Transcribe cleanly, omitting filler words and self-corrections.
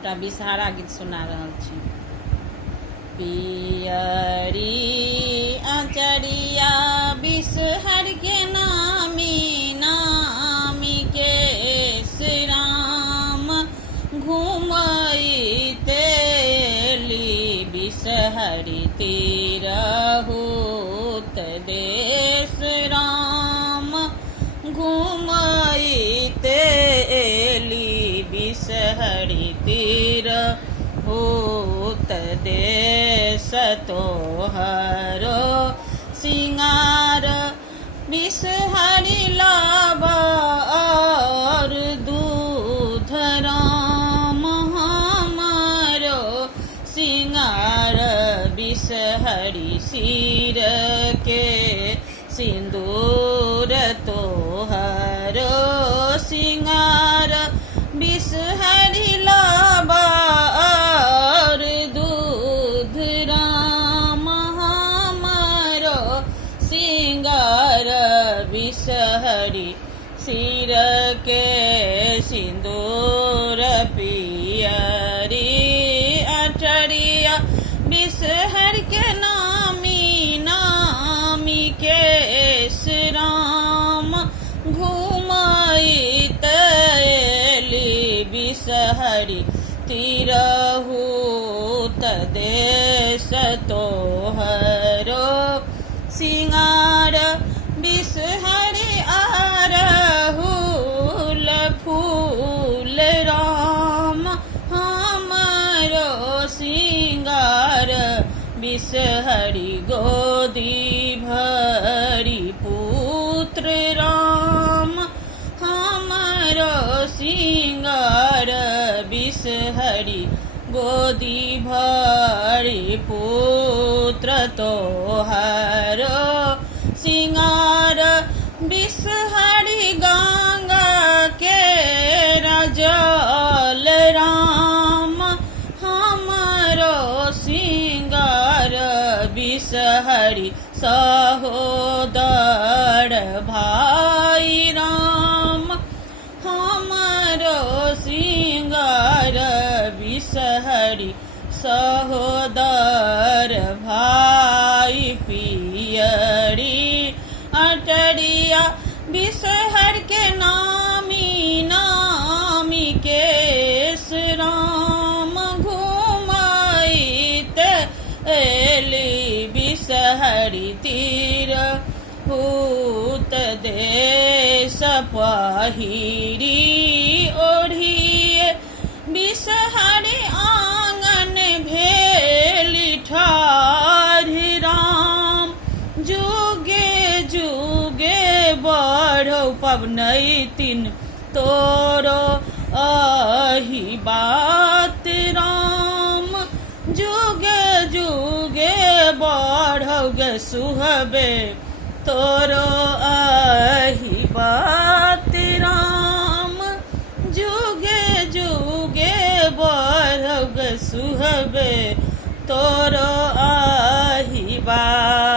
एकटा बिसहारा गीत सुना रहल छी। पियरी आचरिया बिसहर के नामी नामी के श्राम घुमैते ली बिसहरी तिरहुत देश राम घुमैते ली बिसहरी तिरहुत देश तोहरो सिंगार बिसहरी लाबा और दूध राम हमारो सिंगार बिसहरी सिर के सिंदूर तोहरो सिंगार बिसहरी लाबा और दूध राम हमारो सिंगार बिसहरी सिर के सिंदूर पियरी अटरिया बिसहर के नामी नामी के श्राम घुमैते ली बिसहरी तिरहुत देश तोहरो सिंगार बिसहरी अरहुल फूल राम हमारो सिंगार बिसहरी गोदी भरी पुत्र राम हमारो सिंगार बिसहरी गोदी भरी पुत्र तोहरो सिंगार बिसहरी गंगा के रजल राम हमारो सिंगार बिसहरी सहोदर भाई राम हमारो सिंगार बिसहरी सहोदर भाई पियरी अटरिया बिसहर के नामी नामी के श्राम घुमैते एली बिसहरी तिरहुत देश पहिरी ओढ़िए बिसहरी आंगन भेली ठाढ़ी राम जुगे जुगे बढ़ौ पबनैतिन तोरो अही बात राम जुगे जुगे बढ़ौ गे सुहबे तोरो अही बात राम जुगे जुगे बढ़ौ गे सुहबे तोरो अही बात।